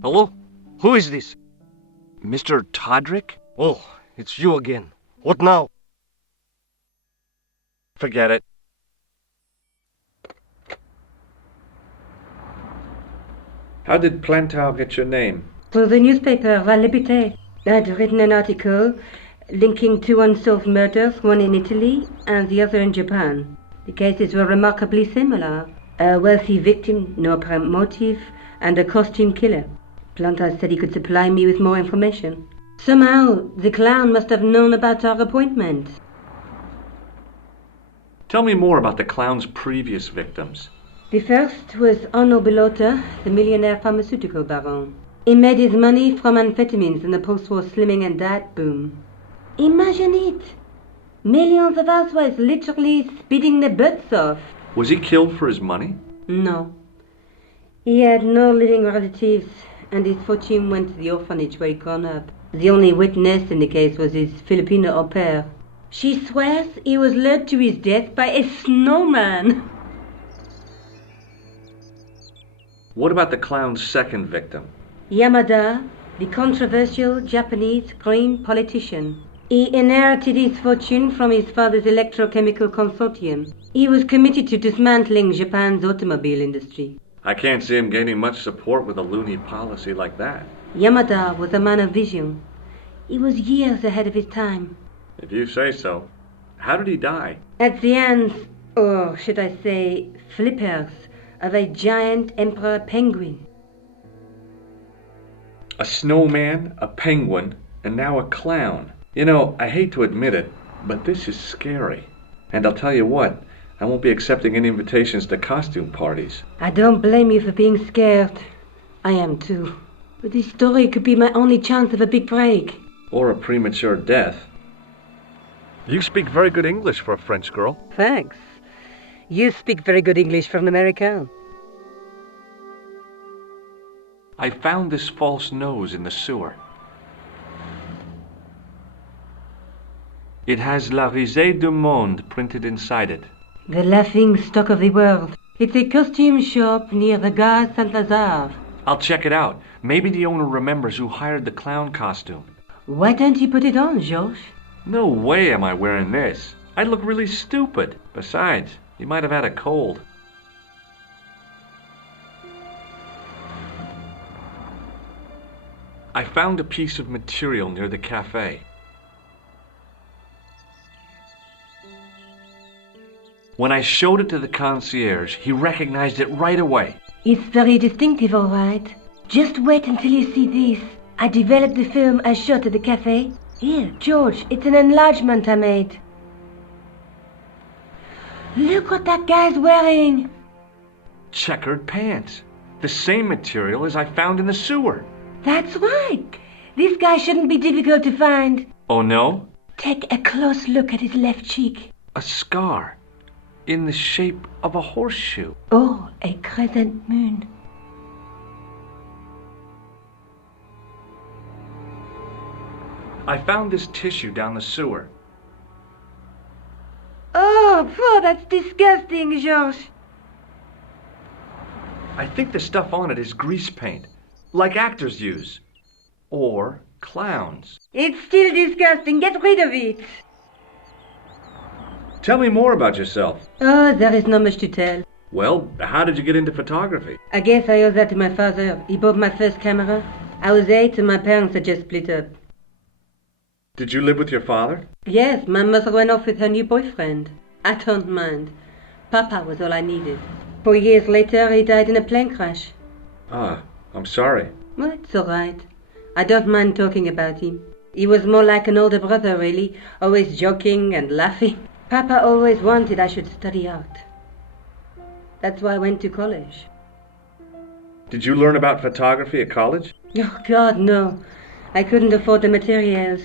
Hello? Who is this? Mr. Todrick? Oh, it's you again. What now? Forget it. How did Plantar get your name? Through the newspaper, La Liberté. I'd written an article linking two unsolved murders, one in Italy and the other in Japan. The cases were remarkably similar. A wealthy victim, no apparent motive, and a costume killer. Plantar said he could supply me with more information. Somehow, the clown must have known about our appointment. Tell me more about the clown's previous victims. The first was Onno Bellotta, the millionaire pharmaceutical baron. He made his money from amphetamines in the post-war slimming and diet boom. Imagine it! Millions of housewives literally speeding their butts off. Was he killed for his money? No. He had no living relatives, and his fortune went to the orphanage where he'd grown up. The only witness in the case was his Filipino au pair. She swears he was lured to his death by a snowman. What about the clown's second victim? Yamada, the controversial Japanese green politician. He inherited his fortune from his father's electrochemical consortium. He was committed to dismantling Japan's automobile industry. I can't see him gaining much support with a loony policy like that. Yamada was a man of vision. He was years ahead of his time. If you say so. How did he die? At the hands, or should I say, flippers, of a giant emperor penguin. A snowman, a penguin, and now a clown. You know, I hate to admit it, but this is scary. And I'll tell you what, I won't be accepting any invitations to costume parties. I don't blame you for being scared. I am too. But this story could be my only chance of a big break. Or a premature death. You speak very good English for a French girl. Thanks. You speak very good English for an American. I found this false nose in the sewer. It has La Risée du Monde printed inside it. The laughing stock of the world. It's a costume shop near the Gare Saint-Lazare. I'll check it out. Maybe the owner remembers who hired the clown costume. Why don't you put it on, George? No way am I wearing this. I'd look really stupid. Besides, you might have had a cold. I found a piece of material near the cafe. When I showed it to the concierge, he recognized it right away. It's very distinctive, all right. Just wait until you see this. I developed the film I shot at the cafe. Here, George, it's an enlargement I made. Look what that guy's wearing. Checkered pants. The same material as I found in the sewer. That's right. This guy shouldn't be difficult to find. Oh no? Take a close look at his left cheek. A scar. In the shape of a horseshoe. Oh, a crescent moon. I found this tissue down the sewer. Oh, that's disgusting, George. I think the stuff on it is grease paint, like actors use. Or clowns. It's still disgusting. Get rid of it. Tell me more about yourself. Oh, there is not much to tell. Well, how did you get into photography? I guess I owe that to my father. He bought my first camera. I was 8 and my parents had just split up. Did you live with your father? Yes, my mother went off with her new boyfriend. I don't mind. Papa was all I needed. 4 years later, he died in a plane crash. Ah, I'm sorry. Well, it's all right. I don't mind talking about him. He was more like an older brother, really, always joking and laughing. Papa always wanted I should study art. That's why I went to college. Did you learn about photography at college? Oh, God, no. I couldn't afford the materials.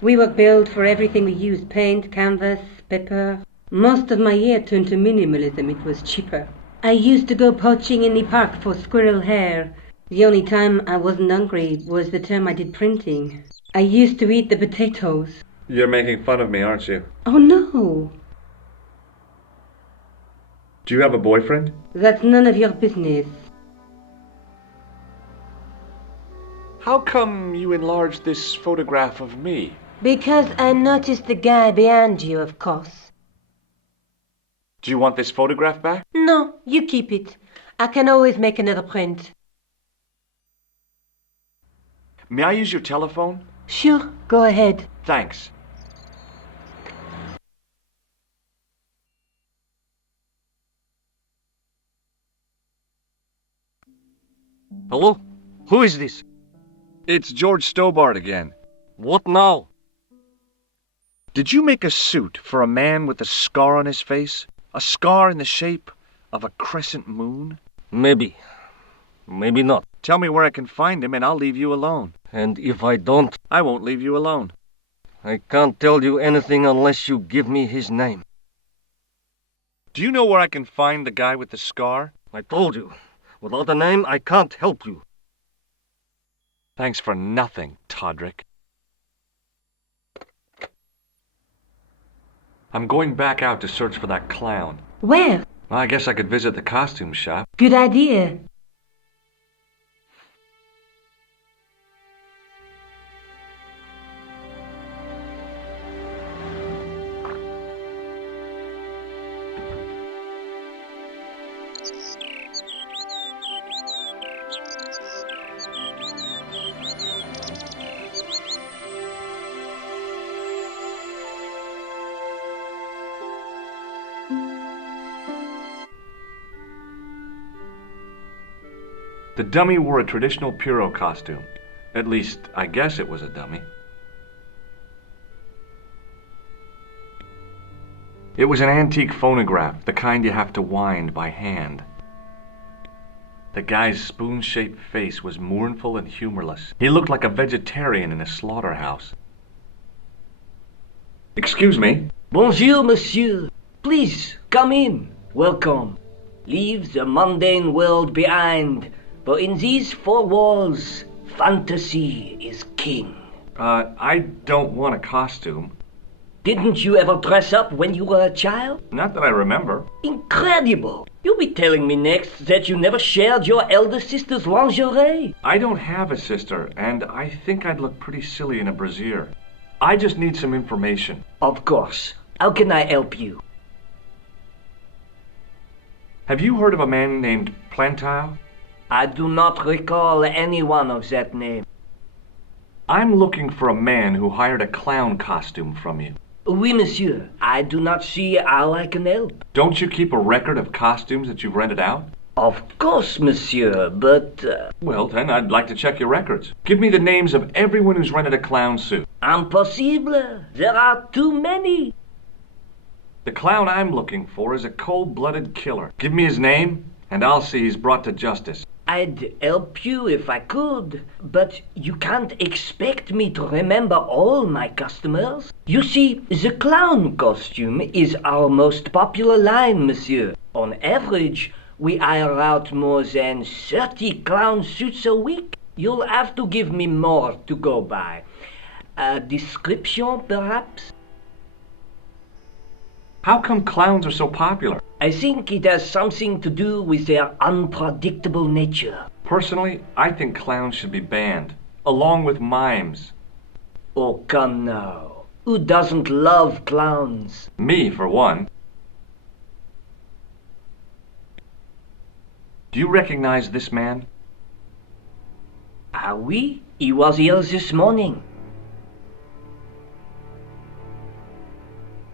We were billed for everything we used, paint, canvas, paper. Most of my year turned to minimalism. It was cheaper. I used to go poaching in the park for squirrel hair. The only time I wasn't hungry was the term I did printing. I used to eat the potatoes. You're making fun of me, aren't you? Oh, no. Do you have a boyfriend? That's none of your business. How come you enlarged this photograph of me? Because I noticed the guy behind you, of course. Do you want this photograph back? No, you keep it. I can always make another print. May I use your telephone? Sure, go ahead. Thanks. Hello? Who is this? It's George Stobart again. What now? Did you make a suit for a man with a scar on his face? A scar in the shape of a crescent moon? Maybe. Maybe not. Tell me where I can find him and I'll leave you alone. And if I don't, I won't leave you alone. I can't tell you anything unless you give me his name. Do you know where I can find the guy with the scar? I told you. Without a name, I can't help you. Thanks for nothing, Todrick. I'm going back out to search for that clown. Where? Well, I guess I could visit the costume shop. Good idea. The dummy wore a traditional Pierrot costume. At least, I guess it was a dummy. It was an antique phonograph, the kind you have to wind by hand. The guy's spoon-shaped face was mournful and humorless. He looked like a vegetarian in a slaughterhouse. Excuse me. Bonjour, monsieur. Please, come in. Welcome. Leave the mundane world behind. For in these four walls, fantasy is king. I don't want a costume. Didn't you ever dress up when you were a child? Not that I remember. Incredible! You'll be telling me next that you never shared your elder sister's lingerie. I don't have a sister, and I think I'd look pretty silly in a brassiere. I just need some information. Of course. How can I help you? Have you heard of a man named Plantile? I do not recall anyone of that name. I'm looking for a man who hired a clown costume from you. Oui, monsieur. I do not see how I can help. Don't you keep a record of costumes that you've rented out? Of course, monsieur, but... Well, then, I'd like to check your records. Give me the names of everyone who's rented a clown suit. Impossible. There are too many. The clown I'm looking for is a cold-blooded killer. Give me his name, and I'll see he's brought to justice. I'd help you if I could, but you can't expect me to remember all my customers. You see, the clown costume is our most popular line, monsieur. On average, we hire out more than 30 clown suits a week. You'll have to give me more to go by. A description, perhaps? How come clowns are so popular? I think it has something to do with their unpredictable nature. Personally, I think clowns should be banned, along with mimes. Oh, come now. Who doesn't love clowns? Me, for one. Do you recognize this man? Ah oui, he was here this morning.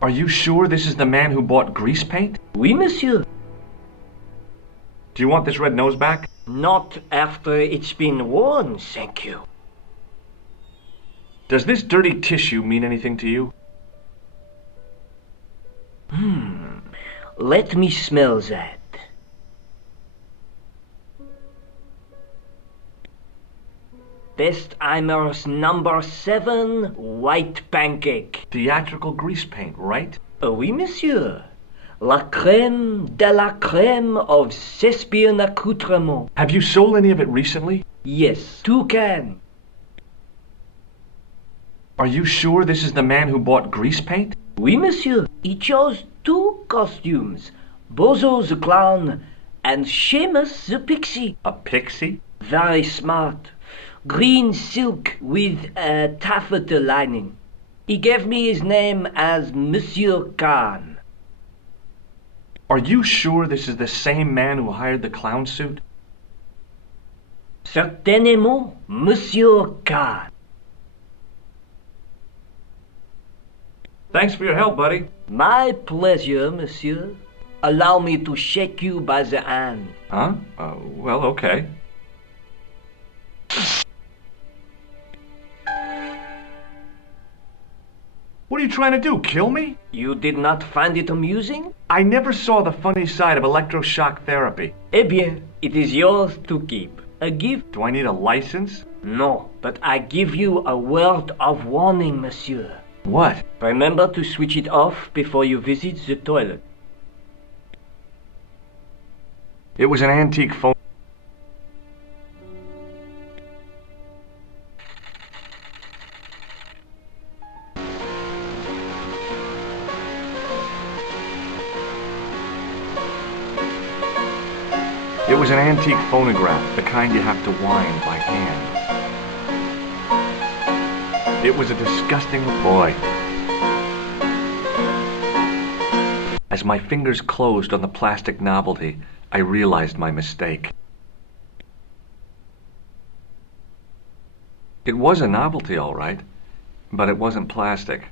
Are you sure this is the man who bought grease paint? Oui, monsieur. Do you want this red nose back? Not after it's been worn, thank you. Does this dirty tissue mean anything to you? Let me smell that. Bestheimer's number 7 white pancake. Theatrical grease paint, right? Oui, monsieur. La crème de la crème of Thespian accoutrement. Have you sold any of it recently? Yes, 2 cans. Are you sure this is the man who bought grease paint? Oui, monsieur. He chose 2 costumes. Bozo the clown and Seamus the pixie. A pixie? Very smart. green silk with a taffeta lining. He gave me his name as Monsieur Khan. Are you sure this is the same man who hired the clown suit? Certainement, Monsieur Khan. Thanks for your help, buddy. My pleasure, monsieur. Allow me to shake you by the hand. Huh? Well, okay. What are you trying to do, kill me? You did not find it amusing? I never saw the funny side of electroshock therapy. Eh bien, it is yours to keep. A gift? Do I need a license? No, but I give you a word of warning, monsieur. What? Remember to switch it off before you visit the toilet. It was an antique phone. It was an antique phonograph, the kind you have to wind by hand. It was a disgusting boy. As my fingers closed on the plastic novelty, I realized my mistake. It was a novelty, all right, but it wasn't plastic.